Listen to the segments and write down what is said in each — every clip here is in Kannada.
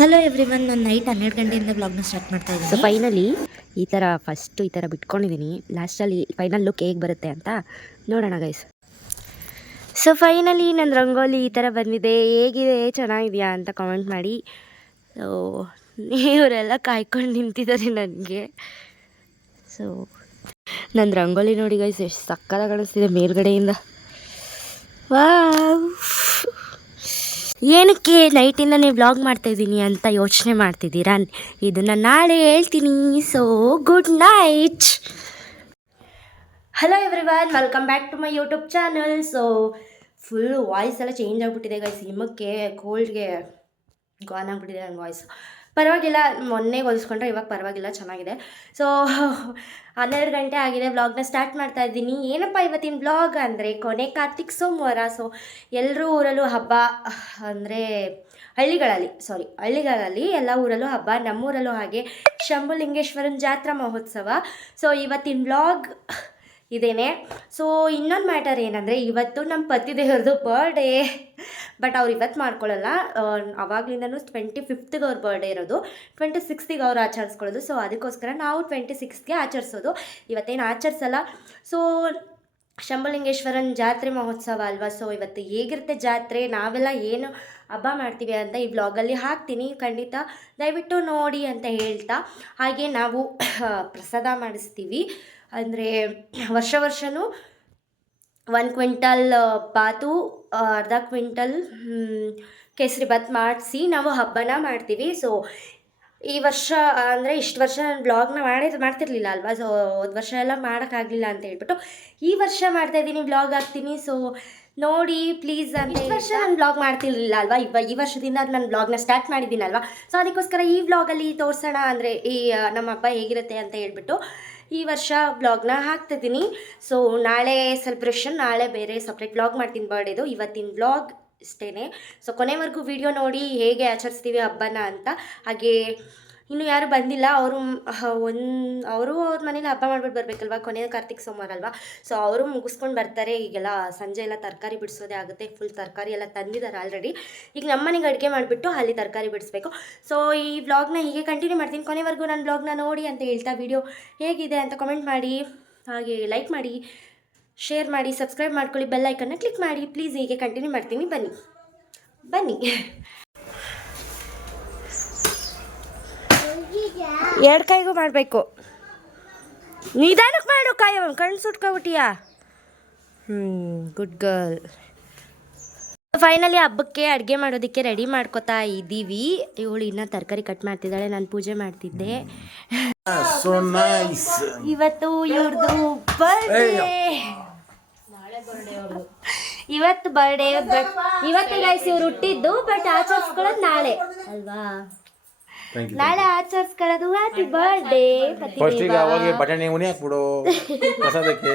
ಹಲೋ ಎವ್ರಿವನ್, ನಾನು ನೈಟ್ 12 ಗಂಟೆಯಿಂದ ವ್ಲಾಗ್ನ ಸ್ಟಾರ್ಟ್ ಮಾಡ್ತಾ ಇದ್ದೀನಿ. ಸೊ ಫೈನಲಿ ಈ ಥರ ಬಿಟ್ಕೊಂಡಿದ್ದೀನಿ. ಲಾಸ್ಟಲ್ಲಿ ಫೈನಲ್ ಲುಕ್ ಹೇಗೆ ಬರುತ್ತೆ ಅಂತ ನೋಡೋಣ ಗೈಸ್. ಸೊ ಫೈನಲಿ ನನ್ನ ರಂಗೋಲಿ ಈ ಥರ ಬಂದಿದೆ. ಹೇಗಿದೆ, ಚೆನ್ನಾಗಿದೆಯಾ ಅಂತ ಕಾಮೆಂಟ್ ಮಾಡಿ. ಸೊ ಇವರೆಲ್ಲ ಕಾಯ್ಕೊಂಡು ನಿಂತಿದ್ದಾರೆ ನನಗೆ. ಸೊ ನನ್ನ ರಂಗೋಲಿ ನೋಡಿ ಗೈಸ್, ಎಷ್ಟು ಸಕ್ಕತ್ತಾಗಿ ಕಾಣಿಸ್ತಿದೆ ಮೇಲ್ಗಡೆಯಿಂದ. ವಾವ್, ಏನಕ್ಕೆ ನೈಟಿಂದನೇ ವ್ಲಾಗ್ ಮಾಡ್ತಾಯಿದ್ದೀನಿ ಅಂತ ಯೋಚನೆ ಮಾಡ್ತಿದ್ದೀರಾ? ಇದನ್ನು ನಾಳೆ ಹೇಳ್ತೀನಿ. So good night. Hello everyone, welcome back to my YouTube channel. So full voice ಎಲ್ಲ ಚೇಂಜ್ ಆಗಿಬಿಟ್ಟಿದೆ ಗೈಸ್. ಹಿಮಕ್ಕೆ ಕೋಲ್ಡ್ಗೆ ಗಾನ್ ಆಗಿಬಿಟ್ಟಿದೆ ನನ್ನ ವಾಯ್ಸ್. ಪರವಾಗಿಲ್ಲ, ಮೊನ್ನೆ ಹೋಲಿಸ್ಕೊಂಡ್ರೆ ಇವಾಗ ಪರವಾಗಿಲ್ಲ, ಚೆನ್ನಾಗಿದೆ. ಸೊ 12 ಗಂಟೆ ಆಗಿದೆ, ವ್ಲಾಗ್ನ ಸ್ಟಾರ್ಟ್ ಮಾಡ್ತಾ ಇದ್ದೀನಿ. ಏನಪ್ಪ ಇವತ್ತಿನ ವ್ಲಾಗ್ ಅಂದರೆ ಕೊನೆ ಕಾರ್ತಿಕ್ ಸೋಮವಾರ. ಸೊ ಎಲ್ಲರೂ ಊರಲ್ಲೂ ಹಬ್ಬ, ಅಂದರೆ ಹಳ್ಳಿಗಳಲ್ಲಿ ಎಲ್ಲ ಊರಲ್ಲೂ ಹಬ್ಬ. ನಮ್ಮೂರಲ್ಲೂ ಹಾಗೆ ಶಂಭುಲಿಂಗೇಶ್ವರನ ಜಾತ್ರಾ ಮಹೋತ್ಸವ. ಸೊ ಇವತ್ತಿನ ವ್ಲಾಗ್ ಇದೇನೆ. ಸೊ ಇನ್ನೊಂದು ಮ್ಯಾಟರ್ ಏನಂದರೆ, ಇವತ್ತು ನಮ್ಮ ಪತಿದೇವ್ರದ್ದು ಬರ್ಡೇ. ಬಟ್ ಅವ್ರು ಇವತ್ತು ಮಾಡ್ಕೊಳ್ಳಲ್ಲ, ಅವಾಗಲಿಂದನೂ 25th ಅವ್ರ ಬರ್ಡೇ ಇರೋದು. 26th ಅವ್ರು ಆಚರಿಸ್ಕೊಳ್ಳೋದು. ಸೊ ಅದಕ್ಕೋಸ್ಕರ ನಾವು 26th ಆಚರಿಸೋದು. ಇವತ್ತೇನು ಆಚರಿಸಲ್ಲ. ಸೊ ಶಂಭುಲಿಂಗೇಶ್ವರನ ಜಾತ್ರೆ ಮಹೋತ್ಸವ ಅಲ್ವಾ. ಸೊ ಇವತ್ತು ಹೇಗಿರುತ್ತೆ ಜಾತ್ರೆ, ನಾವೆಲ್ಲ ಏನು ಹಬ್ಬ ಮಾಡ್ತೀವಿ ಅಂತ ಈ ವ್ಲಾಗಲ್ಲಿ ಹಾಕ್ತೀನಿ, ಖಂಡಿತ ದಯವಿಟ್ಟು ನೋಡಿ ಅಂತ ಹೇಳ್ತಾ. ಹಾಗೆ ನಾವು ಪ್ರಸಾದ ಮಾಡಿಸ್ತೀವಿ. ಅಂದರೆ ವರ್ಷವೂ 1 ಕ್ವಿಂಟಲ್ ಬಾತು, ಅರ್ಧ ಕ್ವಿಂಟಲ್ ಕೇಸರಿ ಬಾತ್ ಮಾಡಿಸಿ ನಾವು ಹಬ್ಬನ ಮಾಡ್ತೀವಿ. ಸೊ ಈ ವರ್ಷ ಅಂದರೆ ಇಷ್ಟು ವರ್ಷ ನಾನು ವ್ಲಾಗ್ನ ಮಾಡ್ತಿರ್ಲಿಲ್ಲ ಅಲ್ವಾ. ಸೊ ಹೋದ ವರ್ಷ ಎಲ್ಲ ಮಾಡೋಕ್ಕಾಗಲಿಲ್ಲ ಅಂತ ಹೇಳ್ಬಿಟ್ಟು ಈ ವರ್ಷ ಮಾಡ್ತಾಯಿದ್ದೀನಿ, ವ್ಲಾಗ್ ಹಾಕ್ತೀನಿ. ಸೊ ನೋಡಿ ಪ್ಲೀಸ್ ಅಂತ. ಇಷ್ಟು ವರ್ಷ ನಾನು ವ್ಲಾಗ್ ಮಾಡ್ತಿರ್ಲಿಲ್ಲ ಅಲ್ವಾ, ಈ ವರ್ಷದಿಂದ ನಾನು ವ್ಲಾಗ್ನ ಸ್ಟಾರ್ಟ್ ಮಾಡಿದ್ದೀನಲ್ವಾ. ಸೊ ಅದಕ್ಕೋಸ್ಕರ ಈ ವ್ಲಾಗಲ್ಲಿ ತೋರಿಸೋಣ, ಅಂದರೆ ಈ ನಮ್ಮ ಹಬ್ಬ ಹೇಗಿರುತ್ತೆ ಅಂತ ಹೇಳ್ಬಿಟ್ಟು ಈ ವರ್ಷ ವ್ಲಾಗ್ನ ಹಾಕ್ತಿದ್ದೀನಿ. ಸೊ ನಾಳೆ ಸೆಲೆಬ್ರೇಷನ್, ನಾಳೆ ಬೇರೆ ಸಪ್ರೇಟ್ ವ್ಲಾಗ್ ಮಾಡ್ತೀನಿ ಬರ್ಡೇದು. ಇವತ್ತಿನ ವ್ಲಾಗ್ ಇಷ್ಟೇ. ಸೊ ಕೊನೆವರೆಗೂ ವಿಡಿಯೋ ನೋಡಿ ಹೇಗೆ ಆಚರಿಸ್ತೀವಿ ಹಬ್ಬನ ಅಂತ. ಹಾಗೆ ಇನ್ನೂ ಯಾರು ಬಂದಿಲ್ಲ, ಅವರು ಅವ್ರ ಮನೇಲಿ ಹಬ್ಬ ಮಾಡ್ಬಿಟ್ಟು ಬರಬೇಕಲ್ವ, ಕೊನೆಯ ಕಾರ್ತಿಕ್ ಸೋಮವಾರ ಅಲ್ವಾ. ಸೊ ಅವರು ಮುಗಿಸ್ಕೊಂಡು ಬರ್ತಾರೆ. ಈಗೆಲ್ಲ ಸಂಜೆ ಎಲ್ಲ ತರಕಾರಿ ಬಿಡಿಸೋದೇ ಆಗುತ್ತೆ. ಫುಲ್ ತರಕಾರಿ ಎಲ್ಲ ತಂದಿದ್ದಾರೆ ಆಲ್ರೆಡಿ. ಈಗ ನಮ್ಮ ಮನೆಗೆ ಅಡುಗೆ ಮಾಡಿಬಿಟ್ಟು ಅಲ್ಲಿ ತರಕಾರಿ ಬಿಡಿಸ್ಬೇಕು. ಸೊ ಈ ವ್ಲಾಗ್ನ ಹೀಗೆ ಕಂಟಿನ್ಯೂ ಮಾಡ್ತೀನಿ. ಕೊನೆವರೆಗೂ ನನ್ನ ವ್ಲಾಗ್ನ ನೋಡಿ ಅಂತ ಹೇಳ್ತಾ, ವಿಡಿಯೋ ಹೇಗಿದೆ ಅಂತ ಕಮೆಂಟ್ ಮಾಡಿ, ಹಾಗೆ ಲೈಕ್ ಮಾಡಿ, ಶೇರ್ ಮಾಡಿ, ಸಬ್ಸ್ಕ್ರೈಬ್ ಮಾಡ್ಕೊಳ್ಳಿ, ಬೆಲ್ ಐಕನ್ನ ಕ್ಲಿಕ್ ಮಾಡಿ ಪ್ಲೀಸ್. ಹೀಗೆ ಕಂಟಿನ್ಯೂ ಮಾಡ್ತೀನಿ, ಬನ್ನಿ. 2 ಕೈಗೂ ಮಾಡಬೇಕು. ನಿಧಾನಕ್ಕೆ ಮಾಡು, ಕಣ್ಣು ಸುಟ್ಕೊಬಿಟ್ಟಿಯಾ. Good girl. ಫೈನಲಿ ಹಬ್ಬಕ್ಕೆ ಅಡುಗೆ ಮಾಡೋದಕ್ಕೆ ರೆಡಿ ಮಾಡ್ಕೋತಾ ಇದ್ದೀವಿ. ಇವಳು ಇನ್ನೂ ತರಕಾರಿ ಕಟ್ ಮಾಡ್ತಿದ್ದಾಳೆ, ನಾನು ಪೂಜೆ ಮಾಡ್ತಿದ್ದೆ. ಇವತ್ತು ಇವ್ರದ್ದು ಬರ್ಡೇ. ಇವತ್ತು ಬರ್ಡೇ. ಇವತ್ತು ಗೈಸ್ ಇವ್ರು ಹುಟ್ಟಿದ್ದು, ಬಟ್ ಆಚರಿಸ್ಕೊಳ್ಳೋದು ನಾಳೆ ಅಲ್ವಾ. ನಾಳೆ ಆಚರಿಸ್ಕೊಳ್ಳೋದು. ಹ್ಯಾಪಿ ಬರ್ಡೇ ಫಸ್ಟಿಗೆ ಅವಾಗ ಬಟಾಣಿ ಉನಿ ಹಾಕ್ಬಿಡು ಪ್ರಸಾದಕ್ಕೆ.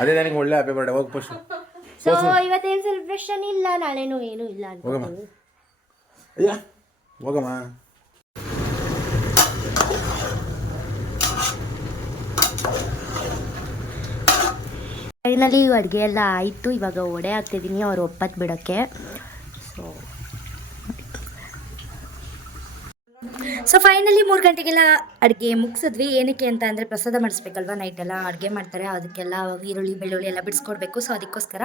ಅದೇ ನನಗೆ ಒಳ್ಳೆ ಹ್ಯಾಪಿ ಬರ್ಡೇ. ಹೋಗಿ ಫಸ್ಟ್. ಸೊ ಇವತ್ತೇನು ಸೆಲೆಬ್ರೇಷನ್ ಇಲ್ಲ, ನಾಳೆನೂ ಏನೂ ಇಲ್ಲ ಹೋಗಮ್ಮ. ಅಯ್ಯ ಹೋಗಮ್ಮ. ಫೈನಲಿ ಅಡುಗೆ ಎಲ್ಲ ಆಯಿತು. ಇವಾಗ ಒಡೆ ಹಾಕ್ತಿದ್ದೀನಿ ಅವ್ರು ಒಪ್ಪತ್ತು ಬಿಡೋಕ್ಕೆ. ಸೊ ಫೈನಲಿ 3 ಗಂಟೆಗೆಲ್ಲ ಅಡುಗೆ ಮುಗಿಸಿದ್ವಿ. ಏನಕ್ಕೆ ಅಂತ ಅಂದರೆ ಪ್ರಸಾದ ಮಾಡಿಸ್ಬೇಕಲ್ವ, ನೈಟೆಲ್ಲ ಅಡುಗೆ ಮಾಡ್ತಾರೆ, ಅದಕ್ಕೆಲ್ಲ ಈರುಳ್ಳಿ ಬೆಳ್ಳುಳ್ಳಿ ಎಲ್ಲ ಬಿಡಿಸ್ಕೊಡ್ಬೇಕು. ಸೊ ಅದಕ್ಕೋಸ್ಕರ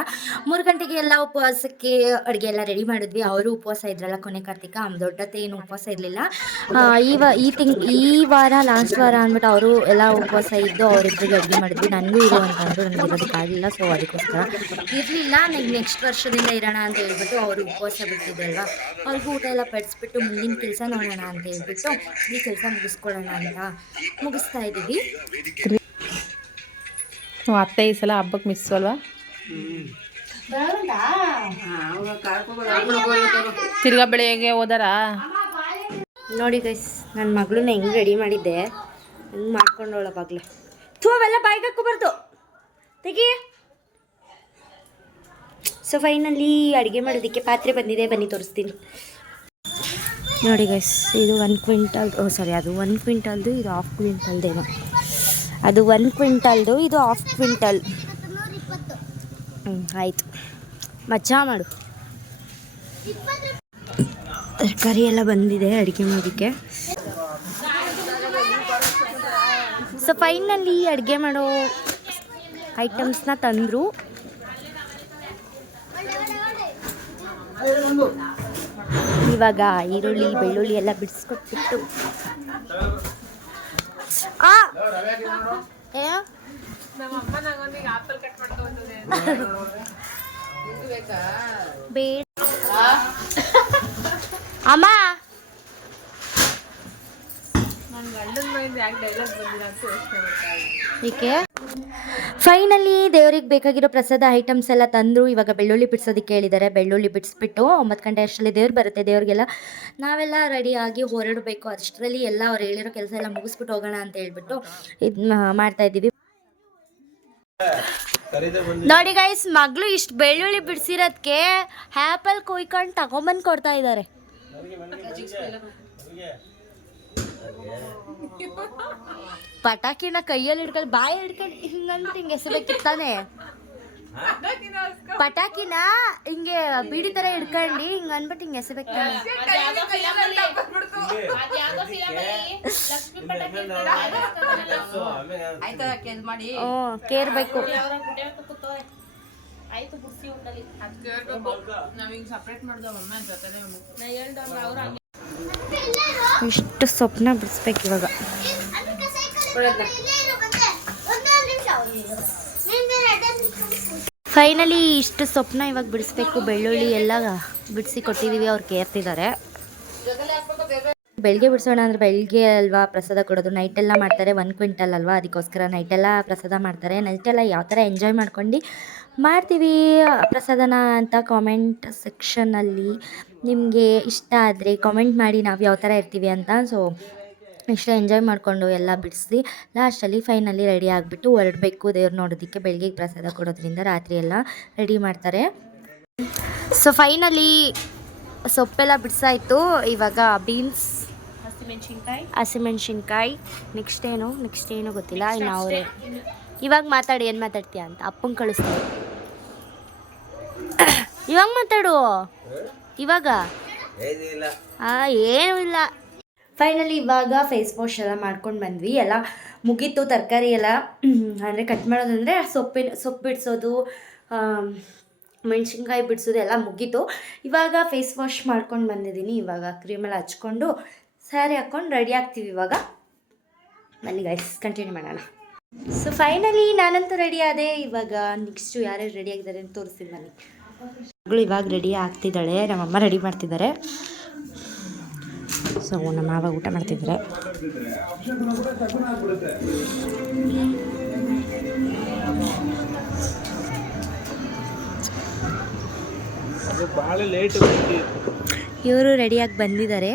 3 ಗಂಟೆಗೆ ಎಲ್ಲ ಉಪವಾಸಕ್ಕೆ ಅಡುಗೆ ಎಲ್ಲ ರೆಡಿ ಮಾಡಿದ್ವಿ. ಅವರು ಉಪವಾಸ ಇದ್ರಲ್ಲ, ಕೊನೆ ಕಾರ್ತಿಕ. ದೊಡ್ಡತ್ತೆ ಏನು ಉಪವಾಸ ಇರಲಿಲ್ಲ. ಈ ವಾರ ಲಾಸ್ಟ್ ವಾರ ಅಂದ್ಬಿಟ್ಟು ಅವರು ಎಲ್ಲ ಉಪವಾಸ ಇದ್ದು ಅವರಿಬ್ಬರಿಗೆ ಅಡುಗೆ ಮಾಡಿದ್ವಿ. ನನಗೂ ಇರೋ ಅಂತಂದ್ರು, ನನಗೆ ಇರೋದಕ್ಕಾಗಲಿಲ್ಲ. ಸೊ ಅದಕ್ಕೋಸ್ಕರ ಇರಲಿಲ್ಲ. ನೆಕ್ಸ್ಟ್ ವರ್ಷದಿಂದ ಇರೋಣ ಅಂತ ಹೇಳ್ಬಿಟ್ಟು ಅವರು ಉಪವಾಸ ಬಿಟ್ಟಿದ್ದಲ್ವ, ಅವ್ರಿಗೂ ಊಟ ಎಲ್ಲ ಪಡಿಸ್ಬಿಟ್ಟು ಮುಂದಿನ ಕೆಲಸ ನೋಡೋಣ ಅಂತ ಹೇಳ್ಬಿಟ್ಟು ಈ ಕೆಲಸ ಮುಗಿಸ್ಕೊಳ್ಳೋಣ ಅಂತ ಮುಗಿಸ್ತಾ ಇದ್ದೀವಿ. ಅತ್ತೆ ಈ ಸಲ ಹಬ್ಬಕ್ಕೆ ಮಿಸ್ ಅಲ್ವಾ. ತಿರ್ಗಾ ಬೆಳಿಗ್ಗೆ ಹೋದಾರ ನೋಡಿ ಗೈಸ್, ನನ್ನ ಮಗಳನ್ನ ಹೆಂಗೆ ರೆಡಿ ಮಾಡಿದ್ದೆ, ಹೆಂಗೆ ಮಾಡ್ಕೊಂಡವಳವಾಗಲೇ. ಅವೆಲ್ಲ ಬಾಯಿಗೆ ಹಾಕೋಬಾರ್ದು, ತೆಗಿ. ಸೊ ಫೈನಲಿ ಅಡುಗೆ ಮಾಡೋದಕ್ಕೆ ಪಾತ್ರೆ ಬಂದಿದೆ, ಬನ್ನಿ ತೋರಿಸ್ತೀನಿ. ನೋಡಿ ಗೈಸ್, ಇದು 1 ಕ್ವಿಂಟಲ್, ಅದು 1 ಕ್ವಿಂಟಲ್ದು, ಇದು 1/2 ಕ್ವಿಂಟಲ್ದೇನೋ. ಅದು 1 ಕ್ವಿಂಟಲ್ದು, ಇದು 1/2 ಕ್ವಿಂಟಲ್. ಆಯಿತು, ಮಚ್ಚಾ ಮಾಡು. ತರಕಾರಿ ಎಲ್ಲ ಬಂದಿದೆ ಅಡುಗೆ ಮಾಡೋದಕ್ಕೆ. ಸೊ ಫೈನಲಿ ಅಡುಗೆ ಮಾಡೋ ಐಟಮ್ಸ್ನ ತಂದರು. ಇವಾಗ ಈರುಳ್ಳಿ ಬೆಳ್ಳುಳ್ಳಿ ಎಲ್ಲ ಬಿಡಿಸ್ಕೊಟ್ಬಿಟ್ಟು ಬೇಡ ಅಮ್ಮ ಏಕೆ ಫೈನಲಿ ದೇವ್ರಿಗೆ ಬೇಕಾಗಿರೋ ಪ್ರಸಾದ ಐಟಮ್ಸ್ ಎಲ್ಲ ತಂದರು. ಇವಾಗ ಬೆಳ್ಳುಳ್ಳಿ ಬಿಡಿಸೋದಕ್ಕೆ ಹೇಳಿದ್ದಾರೆ. ಬೆಳ್ಳುಳ್ಳಿ ಬಿಡಿಸ್ಬಿಟ್ಟು 9 ಗಂಟೆ ಅಷ್ಟರಲ್ಲಿ ದೇವ್ರು ಬರುತ್ತೆ. ದೇವ್ರಿಗೆಲ್ಲ ನಾವೆಲ್ಲ ರೆಡಿಯಾಗಿ ಹೊರಡಬೇಕು. ಅಷ್ಟರಲ್ಲಿ ಎಲ್ಲ ಅವ್ರು ಹೇಳಿರೋ ಕೆಲಸ ಎಲ್ಲ ಮುಗಿಸ್ಬಿಟ್ಟು ಹೋಗೋಣ ಅಂತ ಹೇಳ್ಬಿಟ್ಟು ಇದು ಮಾಡ್ತಾಯಿದ್ದೀವಿ. ನೋಡಿ ಗೈಸ್, ಮಗಳು ಇಷ್ಟು ಬೆಳ್ಳುಳ್ಳಿ ಬಿಡಿಸಿರೋದಕ್ಕೆ ಆ್ಯಪಲ್ ಕೊಯ್ಕೊಂಡು ತಗೊಂಬಂದು ಕೊಡ್ತಾ ಇದ್ದಾರೆ. ಪಟಾಕಿನ ಕೈಯಲ್ಲಿ ಹಿಡ್ಕೊಂಡು ಬಾಯಿ ಹಿಡ್ಕೊಂಡು ಹಿಂಗಂದ್ರೆ ಹಿಂಗೆ ಎಸಬೇಕಿತ್ತಾನೆ. ಪಟಾಕಿನ ಹಿಂಗೆ ಬೀಡಿ ಥರ ಹಿಡ್ಕೊಂಡು ಹಿಂಗೆ ಅಂದ್ಬಿಟ್ಟು ಹಿಂಗೆ ಎಸಬೇಕಿತ್ತಾನೆ. ಕೇರ್ಬೇಕು. ಇಷ್ಟು ಸೊಪ್ಪನ್ನ ಬಿಡಿಸ್ಬೇಕು ಇವಾಗ. ಫೈನಲಿ ಇಷ್ಟು ಸೊಪ್ಪನ್ನ ಇವಾಗ ಬಿಡಿಸ್ಬೇಕು. ಬೆಳ್ಳುಳ್ಳಿ ಎಲ್ಲ ಬಿಡಿಸಿ ಕೊಟ್ಟಿದ್ದೀವಿ, ಅವ್ರು ಕೇರ್ತಿದ್ದಾರೆ. ಬೆಳಗ್ಗೆ ಬಿಡಿಸೋಣ ಅಂದರೆ ಬೆಳಗ್ಗೆ ಅಲ್ವಾ ಪ್ರಸಾದ ಕೊಡೋದು. ನೈಟೆಲ್ಲ ಮಾಡ್ತಾರೆ, 1 ಕ್ವಿಂಟಲ್ ಅಲ್ವಾ, ಅದಕ್ಕೋಸ್ಕರ ನೈಟೆಲ್ಲ ಪ್ರಸಾದ ಮಾಡ್ತಾರೆ. ನೈಟೆಲ್ಲ ಯಾವ ಥರ ಎಂಜಾಯ್ ಮಾಡ್ಕೊಂಡು ಮಾಡ್ತೀವಿ ಪ್ರಸಾದನ ಅಂತ ಕಾಮೆಂಟ್ ಸೆಕ್ಷನಲ್ಲಿ ನಿಮಗೆ ಇಷ್ಟ ಆದರೆ ಕಾಮೆಂಟ್ ಮಾಡಿ ನಾವು ಯಾವ ಥರ ಇರ್ತೀವಿ ಅಂತ. ಸೊ ಇಷ್ಟ ಎಂಜಾಯ್ ಮಾಡಿಕೊಂಡು ಎಲ್ಲ ಬಿಡಿಸಿ ಲಾಸ್ಟಲ್ಲಿ ಫೈನಲಿ ರೆಡಿ ಆಗಿಬಿಟ್ಟು ಹೊರಡಬೇಕು ದೇವ್ರು ನೋಡೋದಕ್ಕೆ. ಬೆಳಗ್ಗೆ ಪ್ರಸಾದ ಕೊಡೋದ್ರಿಂದ ರಾತ್ರಿ ಎಲ್ಲ ರೆಡಿ ಮಾಡ್ತಾರೆ. ಸೊ ಫೈನಲಿ ಸೊಪ್ಪೆಲ್ಲ ಬಿಡಿಸಾಯಿತು. ಇವಾಗ ಬೀನ್ಸ್, ಹಸಿಮೆಣ್ಸಿನ್ಕಾಯಿ, ನೆಕ್ಸ್ಟ್ ಏನು ಗೊತ್ತಿಲ್ಲ. ಇನ್ನು ಅವರೇ ಇವಾಗ ಮಾತಾಡಿ, ಏನು ಮಾತಾಡ್ತೀಯ ಅಂತ ಅಪ್ಪಂಗೆ ಕಳಿಸ್ತೀನಿ. ಇವಾಗ ಮಾತಾಡು. ಇವಾಗ ಏನೂ ಇಲ್ಲ. ಫೈನಲಿ ಇವಾಗ ಫೇಸ್ ವಾಶ್ ಎಲ್ಲ ಮಾಡ್ಕೊಂಡು ಬಂದ್ವಿ. ಎಲ್ಲ ಮುಗೀತು. ತರಕಾರಿ ಎಲ್ಲ ಅಂದರೆ ಕಟ್ ಮಾಡೋದಂದರೆ ಸೊಪ್ಪು ಬಿಡಿಸೋದು, ಮೆಣಸಿನ್ಕಾಯಿ ಬಿಡಿಸೋದು ಎಲ್ಲ ಮುಗೀತು. ಇವಾಗ ಫೇಸ್ ವಾಶ್ ಮಾಡ್ಕೊಂಡು ಬಂದಿದ್ದೀನಿ. ಇವಾಗ ಕ್ರೀಮೆಲ್ಲ ಹಚ್ಕೊಂಡು ಸ್ಯಾರಿ ಹಾಕ್ಕೊಂಡು ರೆಡಿ ಆಗ್ತೀವಿ. ಇವಾಗ ಬನ್ನಿ ಗೈಸ್ ಕಂಟಿನ್ಯೂ ಮಾಡೋಣ. ಸೊ ಫೈನಲಿ ನಾನಂತೂ ರೆಡಿ ಆದೆ. ಇವಾಗ ನೆಕ್ಸ್ಟು ಯಾರ್ಯಾರು ರೆಡಿ ಆಗಿದ್ದಾರೆ ಅಂತ ತೋರಿಸ್ತೀನಿ ಬನ್ನಿ. ಮಗಳು ಇವಾಗ ರೆಡಿ ಆಗ್ತಿದ್ದಾಳೆ, ನಮ್ಮಮ್ಮ ರೆಡಿ ಮಾಡ್ತಿದ್ದಾರೆ. ಸೊ ನಮ್ಮ ಮಾವ ಊಟ ಮಾಡ್ತಿದ್ದಾರೆ. ಇವರು ರೆಡಿಯಾಗಿ ಬಂದಿದ್ದಾರೆ.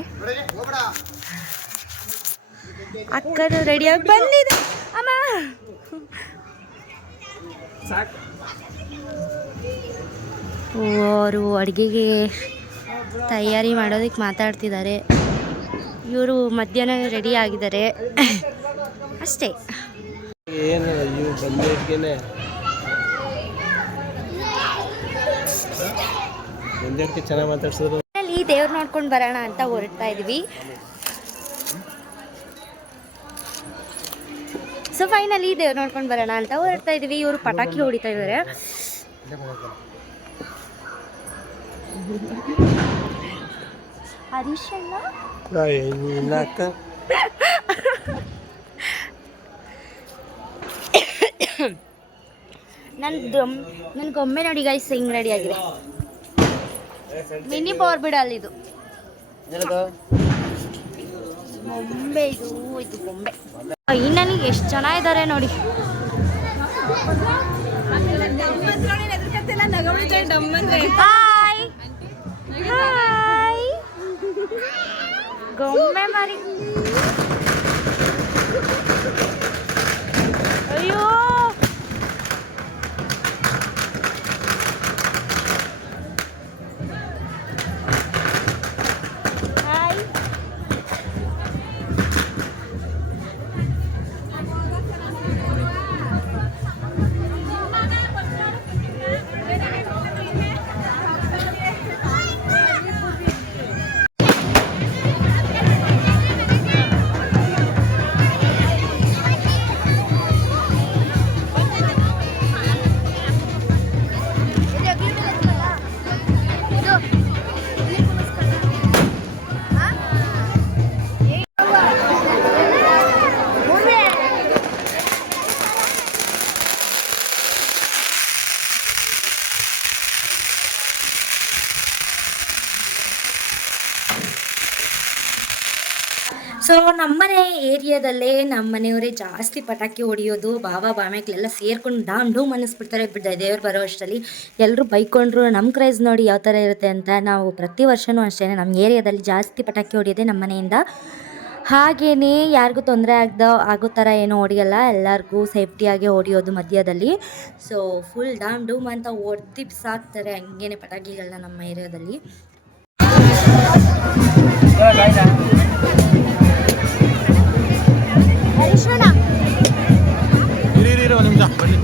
ಅಕ್ಕನು ರೆಡಿಯಾಗಿ ಬಂದಿದೆ. ಅಮ್ಮ ಅವರು ಅಡುಗೆಗೆ ತಯಾರಿ ಮಾಡೋದಕ್ಕೆ ಮಾತಾಡ್ತಿದ್ದಾರೆ. ಇವರು ಮಧ್ಯಾಹ್ನ ರೆಡಿ ಆಗಿದ್ದಾರೆ ಅಷ್ಟೇ. ಈ ದೇವ್ರು ನೋಡ್ಕೊಂಡು ಬರೋಣ ಅಂತ ಹೊರಡ್ತಾ ಇದೀವಿ. ಸೊ ಫೈನಲಿ ದೇವ್ರು ನೋಡ್ಕೊಂಡು ಬರೋಣ ಅಂತ ಹೊರಡ್ತಾ ಇದೀವಿ. ಇವರು ಪಟಾಕಿ ಹೊಡಿತಾ ಇದ್ದಾರೆ. ಹರೀಶ್ ಅಲ್ಲ, ನನ್ನ ಗೊಂಬೆ ನೋಡಿ ಗೈಸ್ ಹಿಂಗ್ ರೆಡಿ ಆಗಿದೆ. ಮಿನಿ ಪವರ್ ಬಿಡಲ್ಲ ಇದು ಗೊಂಬೆ. ಇದು ಗೊಂಬೆ ನನಗೆ ಎಷ್ಟು ಜನ ಇದ್ದಾರೆ ನೋಡಿ. ಹಾಯ್ ಹಾಯ್ ಗೊಂಬೆ ಮಾರಿ. ಅಯ್ಯೋ ಹಾಯ್. ಸೊ ನಮ್ಮನೆ ಏರಿಯಾದಲ್ಲೇ ನಮ್ಮ ಮನೆಯವರೇ ಜಾಸ್ತಿ ಪಟಾಕಿ ಹೊಡಿಯೋದು. ಬಾಬಾ ಬಾಮೈಕ್ಲೆಲ್ಲ ಸೇರ್ಕೊಂಡು ಡಾಮ್ ಡೂಮ್ ಅನ್ನಿಸ್ಬಿಡ್ತಾರೆ. ದೇವ್ರು ಬರೋ ಅಷ್ಟರಲ್ಲಿ ಎಲ್ಲರೂ ಬೈಕೊಂಡ್ರು. ನಮ್ಮ ಕ್ರೈಸ್ ನೋಡಿ ಯಾವ ಥರ ಇರುತ್ತೆ ಅಂತ. ನಾವು ಪ್ರತಿ ವರ್ಷವೂ ಅಷ್ಟೇ ನಮ್ಮ ಏರಿಯಾದಲ್ಲಿ ಜಾಸ್ತಿ ಪಟಾಕಿ ಹೊಡಿಯೋದೆ ನಮ್ಮ ಮನೆಯಿಂದ. ಹಾಗೆಯೇ ಯಾರಿಗೂ ತೊಂದರೆ ಆಗೋ ಥರ ಏನೂ ಹೊಡಿಯಲ್ಲ, ಎಲ್ಲರಿಗೂ ಸೇಫ್ಟಿಯಾಗಿ ಹೊಡಿಯೋದು ಮಧ್ಯದಲ್ಲಿ. ಸೊ ಫುಲ್ ಡಾಮ್ ಡೂಮ್ ಅಂತ ಹೊಡೆದು ಬಿಸಾಕ್ತಾರೆ ಹಂಗೇನೆ ಪಟಾಕಿಗಳನ್ನ ನಮ್ಮ ಏರಿಯಾದಲ್ಲಿ. ಒಂದು ನಿಮಿಷ ಬನ್ನಿ.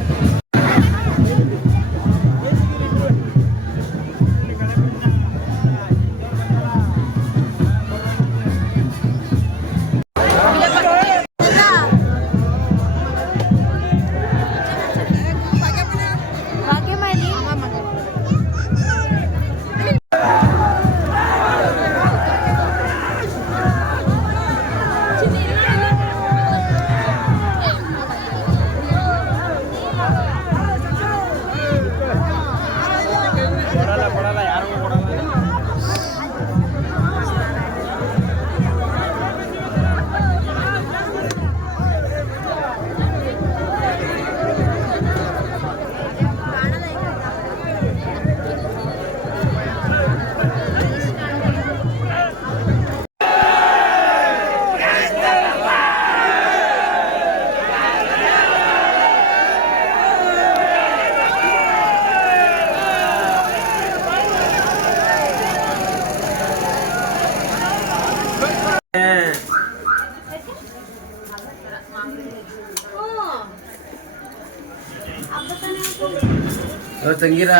ತಂಗಿರ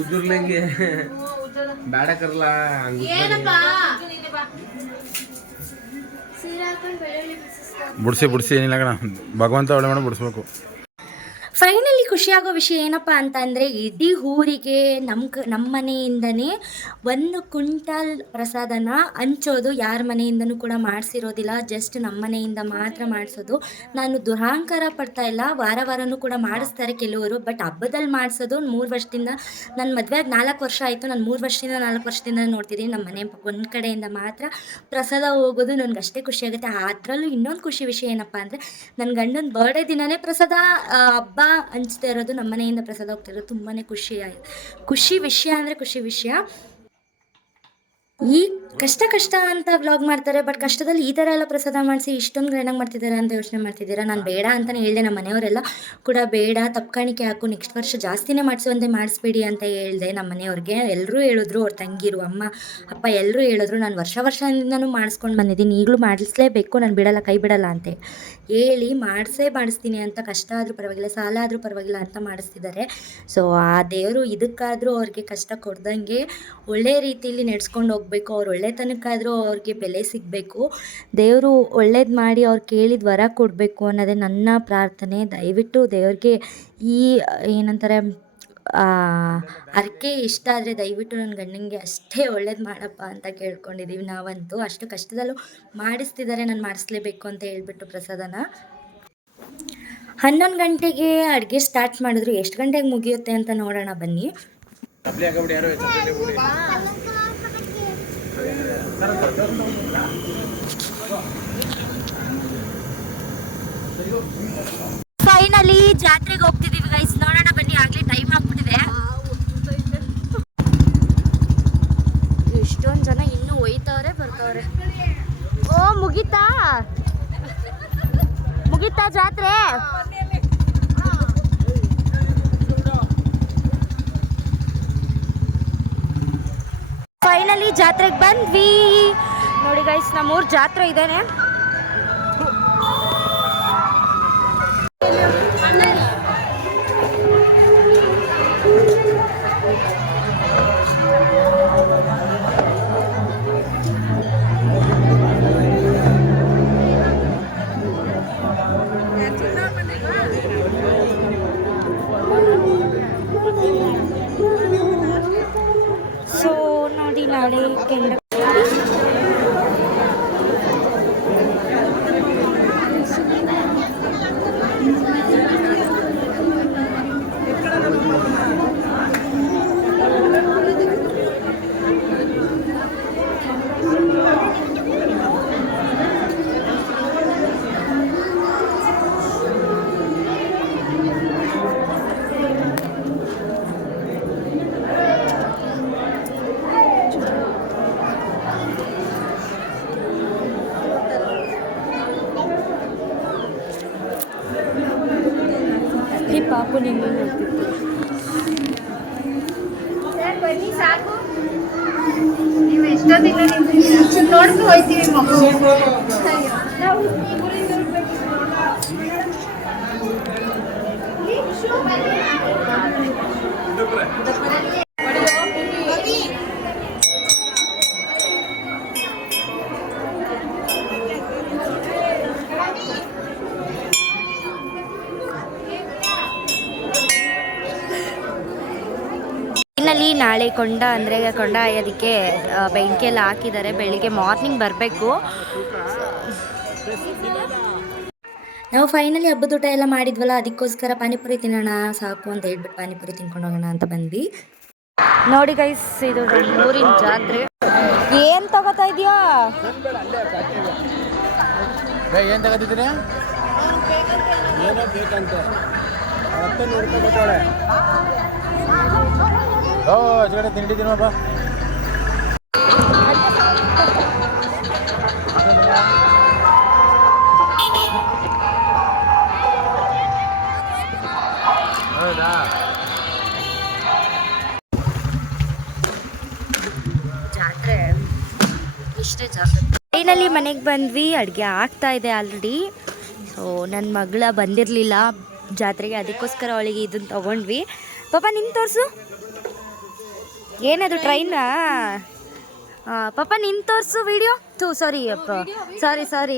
ಉಜ್ಜುರ್ಲೆಂಗೆ ಬೇಡ ಕರ್ಲ ಬಿಡಿಸಿ ಏನಿಲ್ಲ ಕಣ, ಭಗವಂತ ಒಳ್ಳೆ ಮಾಡೋ ಬಿಡಿಸ್ಬೇಕು. ಫೈನಲಿ ಖುಷಿಯಾಗೋ ವಿಷಯ ಏನಪ್ಪ ಅಂತ ಅಂದರೆ ಇಡೀ ಊರಿಗೆ ನಮ್ಮ ಮನೆಯಿಂದನೇ 1 ಕ್ವಿಂಟಾಲ್ ಪ್ರಸಾದನ ಹಂಚೋದು. ಯಾರ ಮನೆಯಿಂದನೂ ಕೂಡ ಮಾಡಿಸಿರೋದಿಲ್ಲ, ಜಸ್ಟ್ ನಮ್ಮ ಮನೆಯಿಂದ ಮಾತ್ರ ಮಾಡಿಸೋದು. ನಾನು ದುರಹಂಕಾರ ಪಡ್ತಾ ಇಲ್ಲ, ವಾರನೂ ಕೂಡ ಮಾಡಿಸ್ತಾರೆ ಕೆಲವರು. ಬಟ್ ಹಬ್ಬದಲ್ಲಿ ಮಾಡಿಸೋದು 3 ವರ್ಷದಿಂದ, ನನ್ನ ಮದುವೆ ಆಗಿ 4 ವರ್ಷ ಆಯಿತು. ನಾನು 4 ವರ್ಷದಿಂದ ನೋಡ್ತಿದ್ದೀನಿ ನಮ್ಮ ಮನೆ ಒಂದು ಕಡೆಯಿಂದ ಮಾತ್ರ ಪ್ರಸಾದ ಹೋಗೋದು. ನನಗೆ ಅಷ್ಟೇ ಖುಷಿಯಾಗುತ್ತೆ. ಅದರಲ್ಲೂ ಇನ್ನೊಂದು ಖುಷಿ ವಿಷಯ ಏನಪ್ಪ ಅಂದರೆ ನನ್ನ ಗಂಡನ ಬರ್ಡೇ ದಿನವೇ ಪ್ರಸಾದ ಹಬ್ಬ ಹಂಚ್ತಾ ಇರೋದು, ನಮ್ಮ ಮನೆಯಿಂದ ಪ್ರಸಾದ ಹೋಗ್ತಿರೋದು. ತುಂಬಾ ಖುಷಿ ವಿಷಯ ಅಂದರೆ ಖುಷಿ ವಿಷಯ. ಈ ಕಷ್ಟ ಅಂತ ವ್ಲಾಗ್ ಮಾಡ್ತಾರೆ, ಬಟ್ ಕಷ್ಟದಲ್ಲಿ ಈ ಥರ ಎಲ್ಲ ಪ್ರಸಾದ ಮಾಡಿಸಿ ಇಷ್ಟೊಂದು ಗ್ರ್ಯಾಂಡಾಗಿ ಮಾಡ್ತಿದ್ದಾರೆ ಅಂತ ಯೋಚನೆ ಮಾಡ್ತಿದ್ದೀರಾ. ನಾನು ಬೇಡ ಅಂತಲೇ ಹೇಳಿದೆ, ನಮ್ಮ ಮನೆಯವರೆಲ್ಲ ಕೂಡ ಬೇಡ, ತಪ್ಪು ಕಾಣಿಕೆ ಹಾಕು, ನೆಕ್ಸ್ಟ್ ವರ್ಷ ಜಾಸ್ತಿನೇ ಮಾಡಿಸುವಂತೆ ಮಾಡಿಸ್ಬೇಡಿ ಅಂತ ಹೇಳಿದೆ ನಮ್ಮ ಮನೆಯವ್ರಿಗೆ. ಎಲ್ಲರೂ ಹೇಳಿದ್ರು, ಅವ್ರ ತಂಗಿರು ಅಮ್ಮ ಅಪ್ಪ ಎಲ್ಲರೂ ಹೇಳಿದ್ರು. ನಾನು ವರ್ಷದಿಂದನೂ ಮಾಡಿಸ್ಕೊಂಡು ಬಂದಿದ್ದೀನಿ, ಈಗಲೂ ಮಾಡಿಸ್ಲೇಬೇಕು, ನಾನು ಬಿಡಲ್ಲ, ಕೈ ಬಿಡಲ್ಲ ಅಂತ ಹೇಳಿ ಮಾಡಿಸ್ತೀನಿ ಅಂತ. ಕಷ್ಟ ಆದರೂ ಪರವಾಗಿಲ್ಲ, ಸಾಲ ಆದರೂ ಪರವಾಗಿಲ್ಲ ಅಂತ ಮಾಡಿಸ್ತಿದ್ದಾರೆ. ಸೊ ಆ ದೇವರು ಇದಕ್ಕಾದರೂ ಅವ್ರಿಗೆ ಕಷ್ಟ ಕೊಡ್ದಂಗೆ ಒಳ್ಳೆ ರೀತಿಯಲ್ಲಿ ನಡೆಸ್ಕೊಂಡು ಹೋಗಬೇಕು. ಅವ್ರು ಒಳ್ಳೆತನಕ್ಕಾದರೂ ಅವ್ರಿಗೆ ಬೆಲೆ ಸಿಗಬೇಕು. ದೇವರು ಒಳ್ಳೇದು ಮಾಡಿ ಅವ್ರು ಕೇಳಿದ ವರ ಕೊಡಬೇಕು ಅನ್ನೋದೇ ನನ್ನ ಪ್ರಾರ್ಥನೆ. ದಯವಿಟ್ಟು ದೇವ್ರಿಗೆ ಈ ಏನಂತಾರೆ ಹರಕೆ ಇಷ್ಟ ಆದರೆ ದಯವಿಟ್ಟು ನನ್ನ ಗಂಡನಿಗೆ ಅಷ್ಟೇ ಒಳ್ಳೇದು ಮಾಡಪ್ಪ ಅಂತ ಕೇಳ್ಕೊಂಡಿದ್ದೀವಿ ನಾವಂತೂ. ಅಷ್ಟು ಕಷ್ಟದಲ್ಲೂ ಮಾಡಿಸ್ತಿದ್ದಾರೆ, ನಾನು ಮಾಡಿಸ್ಲೇಬೇಕು ಅಂತ ಹೇಳ್ಬಿಟ್ಟು ಪ್ರಸಾದನ. 11 ಗಂಟೆಗೆ ಅಡುಗೆ ಸ್ಟಾರ್ಟ್ ಮಾಡಿದ್ರು. ಎಷ್ಟು ಗಂಟೆಗೆ ಮುಗಿಯುತ್ತೆ ಅಂತ ನೋಡೋಣ ಬನ್ನಿ. ಫೈನಲಿ ಜಾತ್ರೆಗೆ ಹೋಗ್ತಿದ್ದೀವಿ ಗೈಸ್, ನೋಡೋಣ ಬನ್ನಿ. ಆಗಲೇ ಟೈಮ್ ಆಗ್ಬಿಟ್ಟಿದೆ. ಎಷ್ಟೊಂದು ಜನ ಇನ್ನೂ ಒಯ್ತವ್ರೆ ಬರ್ತವ್ರೆ. ಓ ಮುಗೀತಾ ಜಾತ್ರೆ? ಫೈನಲಿ ಜಾತ್ರೆಗೆ ಬಂದ್ವಿ ನೋಡಿ ಗೈಸ್. ನಮ್ಮೂರ ಜಾತ್ರೆ ಇದೇನೆ. ಸೊ ನೋಡಿ ನಾಳೆ ಕೆಂಡ ಅಪ್ಪು ನಿಂಗೆ ಬನ್ನಿ ಸಾಕು ನೀವು ಎಷ್ಟೊಂದಿಲ್ಲ ನೋಡ್ತು ಹೋಯ್ತೀವಿ ಮಗು ನಾವು ಫೈನಲಿ ನಾಳೆ ಕೊಂಡ ಆಯೋದಕ್ಕೆ ಬೆಂಕಿ ಎಲ್ಲ ಹಾಕಿದ್ದಾರೆ. ಬೆಳಿಗ್ಗೆ ಮಾರ್ನಿಂಗ್ ಬರಬೇಕು. ನಾವು ಫೈನಲಿ ಹಬ್ಬದ ಊಟ ಎಲ್ಲ ಮಾಡಿದ್ವಲ್ಲ, ಅದಕ್ಕೋಸ್ಕರ ಪಾನಿಪುರಿ ತಿನ್ನೋಣ ಸಾಕು ಅಂತ ಹೇಳ್ಬಿಟ್ಟು ಪಾನಿಪುರಿ ತಿನ್ಕೊಂಡು ಹೋಗೋಣ ಅಂತ ಬಂದ್ವಿ. ನೋಡಿ ಗೈಸ್, ಇದು ಊರಿನ ಜಾತ್ರೆ. ಏನು ತಗೋತಾ ಇದೆಯಾ? ಏನು ತಗೋತಿದ್ದೀರಾ? ಏನೋ ಬೇಕಂತೆ. 10 ರೂಪಾಯಿ ಕೊಟ್ಟವಳೆ. ಓ ಜಗಡೆ ತಿಂಡಿ ತಿನ್ನೋಣ ಬಾ. ಹೌದಾ? ಜಾತ್ರೆ ಇಷ್ಟೇ ಜಾತ್ರೆ. ಫೈನಲಿ ಮನೆಗೆ ಬಂದ್ವಿ. ಅಡುಗೆ ಆಗ್ತಾ ಇದೆ ಆಲ್ರೆಡಿ. ಸೊ ನನ್ನ ಮಗಳ ಬಂದಿರಲಿಲ್ಲ ಜಾತ್ರೆಗೆ, ಅದಕ್ಕೋಸ್ಕರ ಅವಳಿಗೆ ಇದನ್ನು ತೊಗೊಂಡ್ವಿ. ಪಾಪ ನಿನ್ನ ತೋರಿಸು. ಏನದು ಟ್ರೈನಾ? ಪಾಪ ನಿನ್ನ ತೋರಿಸು ವಿಡಿಯೋ. ಸಾರಿ ಅಪ್ಪ, ಸಾರಿ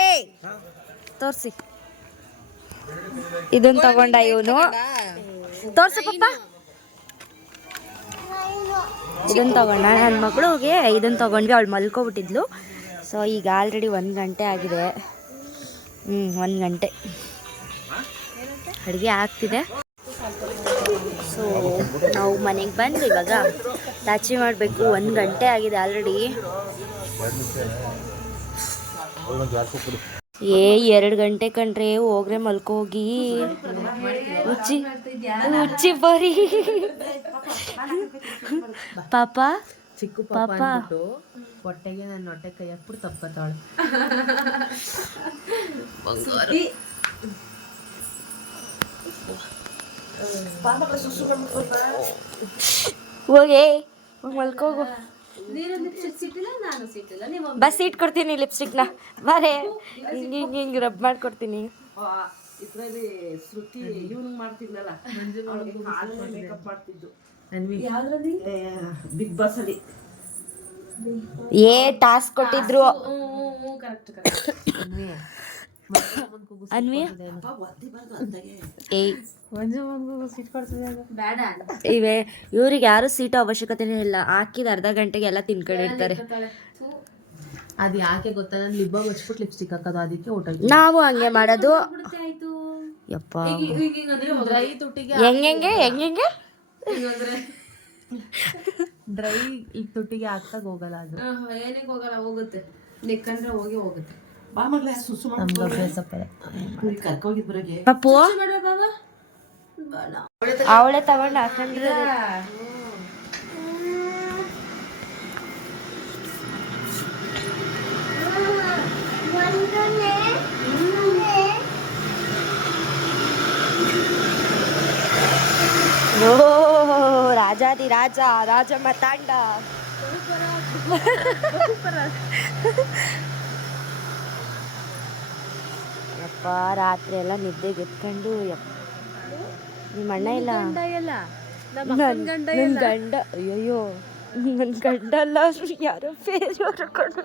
ಏಯ್ ತೋರಿಸಿ. ಇದನ್ನು ತಗೊಂಡ ಇವನು. ತೋರಿಸು ಪಾಪ. ಇದನ್ನು ತಗೊಂಡ ನನ್ನ ಮಗಳಿಗೆ. ಇದನ್ನು ತಗೊಂಡ್ವಿ. ಅವಳು ಮಲ್ಕೊಬಿಟ್ಟಿದ್ಲು. ಸೊ ಈಗ ಆಲ್ರೆಡಿ 1 ಗಂಟೆ ಆಗಿದೆ. 1 ಗಂಟೆ ಅಡುಗೆ ಆಗ್ತಿದೆ. ಸೊ ನಾವು ಮನೆಗೆ ಬಂದು ಇವಾಗ ಲಾಚಿ ಮಾಡಬೇಕು. 1 ಗಂಟೆ ಆಗಿದೆ ಆಲ್ರೆಡಿ. 2 ಗಂಟೆ ಕಂಡ್ರೆ ಹೋಗ್ರೆ ಮಲ್ಕೋಗಿ. ಹುಚ್ಚಿ ಬರೀ ಪಾಪ ಪಾಪ ಹೊಟ್ಟೆಗೆ ನನ್ನ ಹೊಟ್ಟೆ ಕೈ ಹಾಕ್ಬಿಟ್ಟು ತಪ್ಪತ್ತಾಳೆ. ಹೋಗಿ ಮಲ್ಕೋಗು. ಬಸ್ ಸೀಟ್ ಕೊಡ್ತೀನಿ. ಲಿಪ್ಸ್ಟಿಕ್ನ ಬಾರೆ ಹಿಂಗೆ ರಬ್ ಮಾಡ್ಕೊಡ್ತೀನಿ. ಬಿಗ್ ಬಾಸ್ ಅಲ್ಲಿ ಟಾಸ್ಕ್ ಕೊಟ್ಟಿದ್ರು. ಅನ್ವಿ ಇವೆ ಇವ್ರಿಗೆ ಯಾರು ಸೀಟು ಅವಶ್ಯಕತೆನೇ ಇಲ್ಲ. ಹಾಕಿದ ಅರ್ಧ ಗಂಟೆಗೆ ಎಲ್ಲ ತಿನ್ಕೊಂಡಿರ್ತಾರೆ. ಅದು ಯಾಕೆ ಗೊತ್ತಾ? ನಾನು ಲಿಬ್ಬ ಹಚ್ಬಿಟ್ಟು ಲಿಪ್ಸ್ಟಿಕ್ ಹಾಕೋದು, ಅದಕ್ಕೆ ಊಟ. ನಾವು ಹಂಗೆ ಮಾಡೋದು. ಯಪ್ಪ ಡ್ರೈ ತುಟ್ಟಿಗೆ ಹೆಂಗೆ ಡ್ರೈ ತುಟ್ಟಿಗೆ ಹಾಕ್ದಾಗ ಹೋಗಲ್ಲ. ಅದು ಏನಕ್ಕೆ ಹೋಗಲ್ಲ, ಹೋಗುತ್ತೆ. ನಿಕ್ಕಂಡ್ರೆ ಹೋಗುತ್ತೆ. ಬಾ ಮಗ್ಲೇ ಸುಸು ನಮ್ಗೆ ಅಭ್ಯಾಸ ಪರ. ಕರ್ಕೋಗಿದ್ ಬರೋಗೆ ಪಪ್ಪು ಅವಳೆ ತಗೊಂಡು ಹಾಕೊಂಡ್ರೆ ರಾಜಾದಿ ರಾಜ ಮತಾಂಡ. ಯಪ್ಪ ರಾತ್ರಿ ಎಲ್ಲ ನಿದ್ದೆಗೆ ಎತ್ಕೊಂಡು ನಿಮ್ಮ ಅಣ್ಣ ಇಲ್ಲ. ನನ್ನ ಗಂಡ ಅಯ್ಯಯ್ಯೋ ನನ್ನ ಗಂಡ ಅಲ್ಲ, ಯಾರೋ ಬೇರೆಯವರು ಕಣ್ಣು.